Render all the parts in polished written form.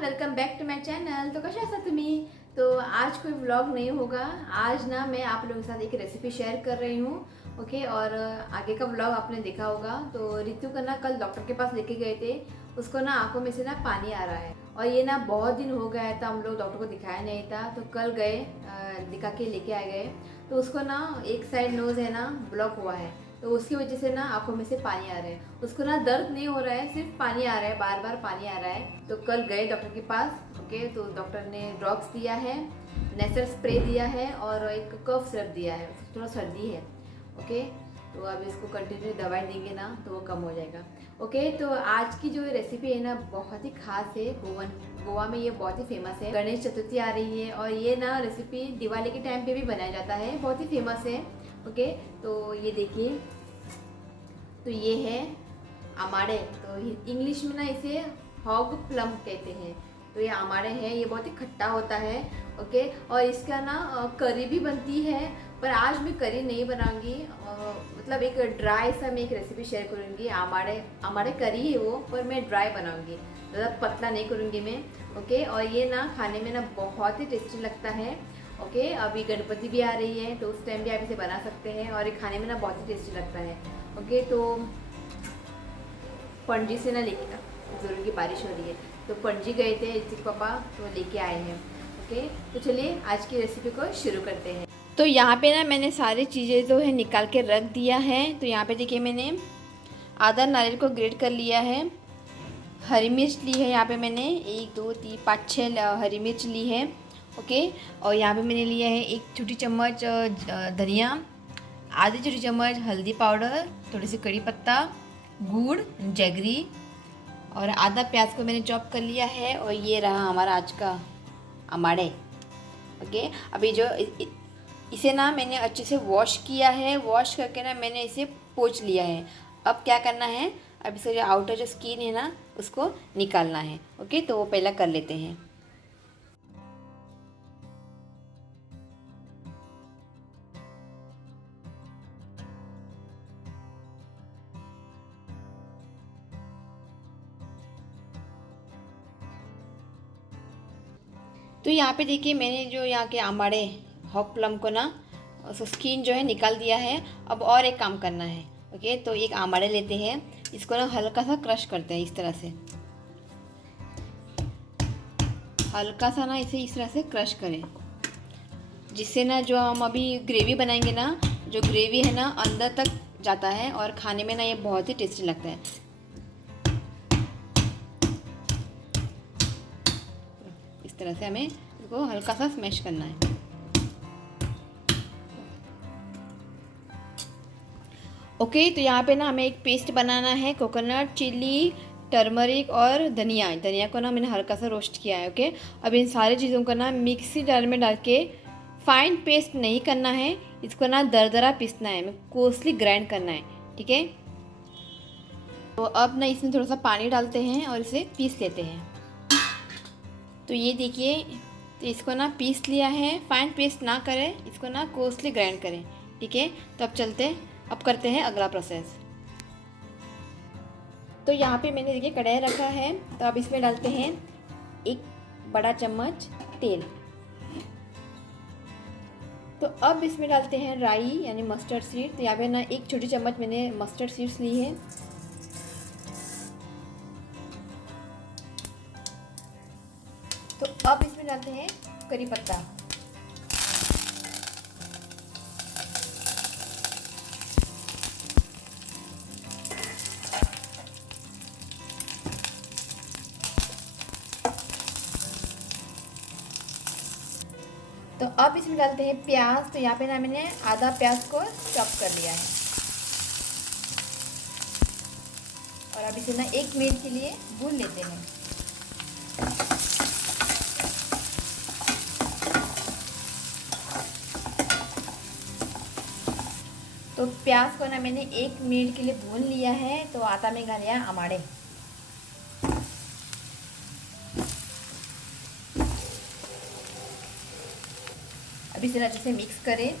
Welcome back to my channel. तो कशा आहात तुम्ही? तो आज कोई व्लॉग नहीं होगा। आज ना मैं आप लोगों के साथ एक रेसिपी शेयर कर रही हूँ। ओके, और आगे का व्लॉग आपने देखा होगा। तो रितु को ना कल डॉक्टर के पास लेके गए थे। उसको ना आंखों में से ना पानी आ रहा है और ये ना बहुत दिन हो गया था, हम लोग डॉक्टर को दिखाया नहीं था। तो कल गए, दिखा के लेके आ गए। तो उसको ना एक साइड नोज है ना ब्लॉक हुआ है, तो उसकी वजह से ना आंखों में से पानी आ रहा है। उसको ना दर्द नहीं हो रहा है, सिर्फ पानी आ रहा है, बार बार पानी आ रहा है। तो कल गए डॉक्टर के पास। ओके, तो डॉक्टर ने ड्रॉप्स दिया है, नेसर स्प्रे दिया है और एक कफ सिरप दिया है। थोड़ा सर्दी है। ओके, तो अब इसको कंटिन्यू दवाई देंगे ना तो वो कम हो जाएगा। ओके, तो आज की जो रेसिपी है ना बहुत ही खास है। गोवा में ये बहुत ही फेमस है। गणेश चतुर्थी आ रही है और ये ना रेसिपी दिवाली के टाइम पे भी बनाया जाता है, बहुत ही फेमस है। ओके, तो ये देखिए, तो ये है आमाड़े। तो इंग्लिश में ना इसे हॉग प्लम कहते हैं। तो ये आमाड़े है, ये बहुत ही खट्टा होता है। ओके, और इसका ना करी भी बनती है, पर आज मैं करी नहीं बनाऊंगी। मतलब एक ड्राई सा मैं एक रेसिपी शेयर करूंगी। आमाड़े आमाड़े करी है वो, पर मैं ड्राई बनाऊंगी, ज़्यादा पतला नहीं करूंगी मैं। ओके, और ये ना खाने में ना बहुत ही टेस्टी लगता है। ओके, अभी गणपति भी आ रही है, तो उस टाइम भी आप इसे बना सकते हैं और ये खाने में ना बहुत ही टेस्टी लगता है। ओके, तो पणजी से ना लेके ज़रूर की बारिश हो रही है, तो पणजी गए थे ऋतिक पापा, तो लेके आए हैं। ओके, तो चलिए आज की रेसिपी को शुरू करते हैं। तो यहाँ पे ना मैंने सारी चीज़ें जो है निकाल के रख दिया है। तो यहाँ पे देखिए, मैंने आधा नारियल को ग्रेट कर लिया है। हरी मिर्च ली है, यहाँ पे मैंने 1 2 3 5 6 हरी मिर्च ली है। ओके, और यहाँ पे मैंने लिया है 1 छोटी चम्मच धनिया, आधी छोटी चम्मच हल्दी पाउडर, थोड़ी सी कड़ी पत्ता, गुड़, जैगरी और आधा प्याज को मैंने चॉप कर लिया है। और ये रहा हमारा आज का आमाड़े। ओके, अभी जो इसे ना मैंने अच्छे से वॉश किया है। वॉश करके ना मैंने इसे पोंछ लिया है। अब क्या करना है, अब इसका जो आउटर जो स्किन है ना उसको निकालना है। ओके, तो वो पहला कर लेते हैं। तो यहाँ पे देखिए, मैंने जो यहाँ के आमाड़े हॉक प्लम को ना उसको स्किन जो है निकाल दिया है। अब और एक काम करना है। ओके, तो एक आमाड़े लेते हैं, इसको ना हल्का सा क्रश करते हैं, इस तरह से हल्का सा ना इसे इस तरह से क्रश करें, जिससे ना जो हम अभी ग्रेवी बनाएंगे ना, जो ग्रेवी है ना अंदर तक जाता है और खाने में ना ये बहुत ही टेस्टी लगता है। इस तरह से हमें इसको हल्का सा स्मैश करना है। ओके, तो यहाँ पे ना हमें एक पेस्ट बनाना है। कोकोनट, चिली, टर्मरिक और धनिया। धनिया को ना मैंने हल्का सा रोस्ट किया है। ओके, अब इन सारी चीज़ों को ना मिक्सी जार में डाल के फाइन पेस्ट नहीं करना है, इसको ना दरदरा पीसना है, कोसली ग्राइंड करना है। ठीक है, तो अब ना इसमें थोड़ा सा पानी डालते हैं और इसे पीस लेते हैं। तो ये देखिए, तो इसको ना पीस लिया है। फाइन पेस्ट ना करें, इसको ना कोसली ग्राइंड करें। ठीक है, तो अब करते हैं अगला प्रोसेस। तो यहाँ पे मैंने देखिए कढ़ाई रखा है, तो अब इसमें डालते हैं 1 बड़ा चम्मच तेल। तो अब इसमें डालते हैं राई यानी मस्टर्ड सीड। तो यहाँ पे ना 1 छोटी चम्मच मैंने मस्टर्ड सीड्स ली है। तो अब इसमें डालते हैं करी पत्ता। तो अब इसमें डालते हैं प्याज। तो यहाँ पे ना मैंने आधा प्याज को चॉप कर लिया है और अब इसे ना 1 मिनट के लिए भून लेते हैं। तो प्याज को ना मैंने 1 मिनट के लिए भून लिया है। तो आता में डाल लिया आमाड़े। अब इसे अच्छे से मिक्स करें।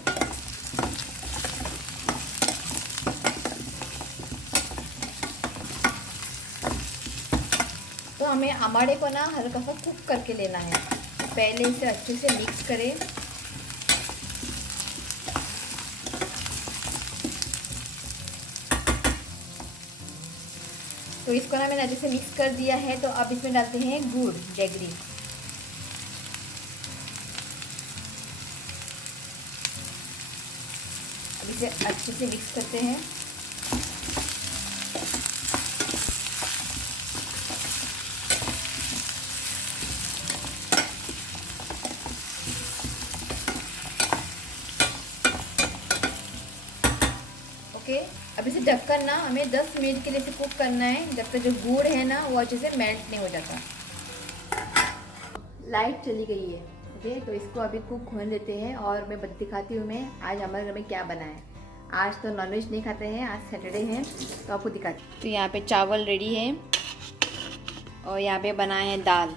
तो हमें आमाड़े को ना हल्का सा कुक करके लेना है। पहले इसे अच्छे से मिक्स करें। तो इसको ना मैंने अच्छे से मिक्स कर दिया है। तो अब इसमें डालते हैं गुड़, जैगरी। अब इसे अच्छे से मिक्स करते हैं। ओके, अब इसे ढककर ना हमें 10 मिनट के लिए इसे कुक करना है, जब तक जो गुड़ है ना वो अच्छे से मेल्ट नहीं हो जाता। लाइट चली गई है। ओके, तो इसको अभी कुक होने देते हैं और मैं दिखाती हूँ मैं आज हमारे घर में क्या बना है। आज तो नॉनवेज नहीं खाते हैं, आज सैटरडे है, तो आपको दिखाती हूँ। तो यहाँ पे चावल रेडी है और यहाँ पे बना है दाल।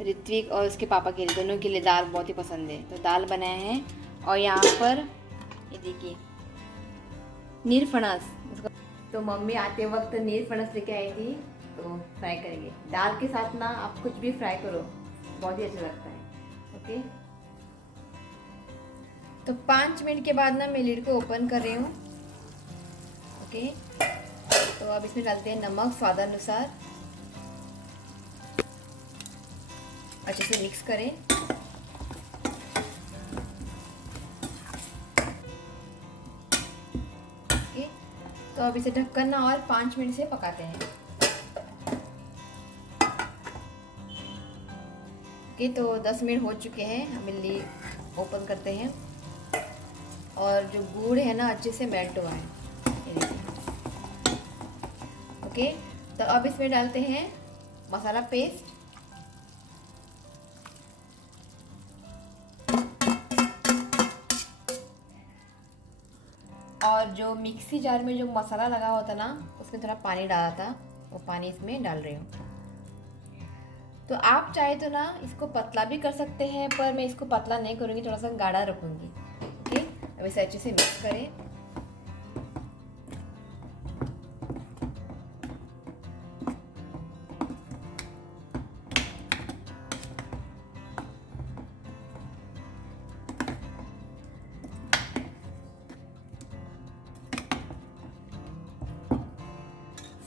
ऋत्विक और उसके पापा के लिए, दोनों के लिए दाल बहुत ही पसंद है, तो दाल बनाया है। और यहाँ पर ये देखिए नीरफणस, तो मम्मी आते वक्त नीरफणस लेके आई थी, तो फ्राई करेंगे। दाल के साथ ना आप कुछ भी फ्राई करो, बहुत ही अच्छा लगता है। ओके, तो 5 मिनट के बाद ना मैं लिड को ओपन कर रही हूँ। ओके, तो अब इसमें डालते हैं नमक स्वादानुसार। अच्छे से मिक्स करें। ओके, तो अब इसे ढककर ना और 5 मिनट से पकाते हैं। ओके, तो 10 मिनट हो चुके हैं, हम लिड ओपन करते हैं और जो गुड़ है ना अच्छे से मेल्ट हुआ है, ये देखिए। ओके, तो अब इसमें डालते हैं मसाला पेस्ट। और जो मिक्सी जार में जो मसाला लगा हुआ था ना, उसमें थोड़ा पानी डाला था, वो पानी इसमें डाल रही हूँ। तो आप चाहे तो ना इसको पतला भी कर सकते हैं, पर मैं इसको पतला नहीं करूँगी, थोड़ा सा गाढ़ा रखूँगी। ओके, अब इसे अच्छे से मिक्स करें।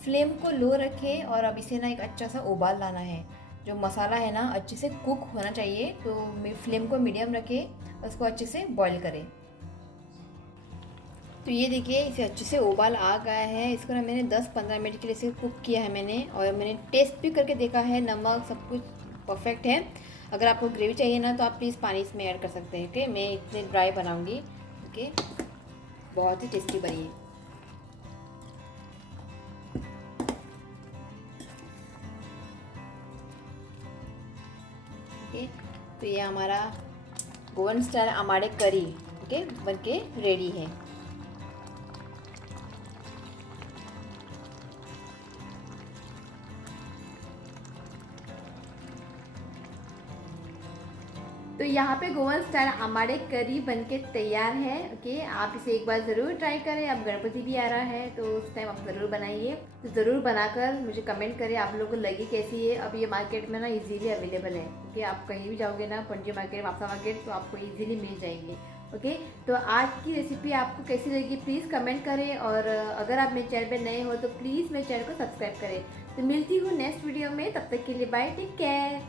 फ्लेम को लो रखें और अब इसे ना एक अच्छा सा उबाल लाना है। जो मसाला है ना अच्छे से कुक होना चाहिए, तो फ्लेम को मीडियम रखें और उसको अच्छे से बॉईल करें। तो ये देखिए इसे अच्छे से उबाल आ गया है। इसको ना मैंने 10-15 मिनट के लिए इसे कुक किया है मैंने, और मैंने टेस्ट भी करके देखा है, नमक सब कुछ परफेक्ट है। अगर आपको ग्रेवी चाहिए ना तो आप प्लीज़ पानी इसमें ऐड कर सकते हैं। ओके, मैं इतने ड्राई बनाऊँगी। ओके, बहुत ही टेस्टी बनी है। ओके, तो ये हमारा गोवन स्टाइल आमाड़े करी ओके बनके रेडी है। तो यहाँ पे गोवन स्टाइल आमाड़े करी बनके तैयार है। ओके, आप इसे एक बार ज़रूर ट्राई करें। अब गणपति भी आ रहा है तो उस टाइम आप ज़रूर बनाइए। तो ज़रूर बनाकर मुझे कमेंट करें आप लोगों को लगी कैसी है। अब ये मार्केट में ना इजीली अवेलेबल है। ओके, आप कहीं भी जाओगे ना, पणजी मार्केट, वापसा मार्केट, तो आपको इजीली मिल जाएंगे। ओके, तो आज की रेसिपी आपको कैसी लगी प्लीज़ कमेंट करें, और अगर आप मेरे चैनल पर नए हो तो प्लीज़ मेरे चैनल को सब्सक्राइब करें। तो मिलती हूँ नेक्स्ट वीडियो में, तब तक के लिए बाय, टेक केयर।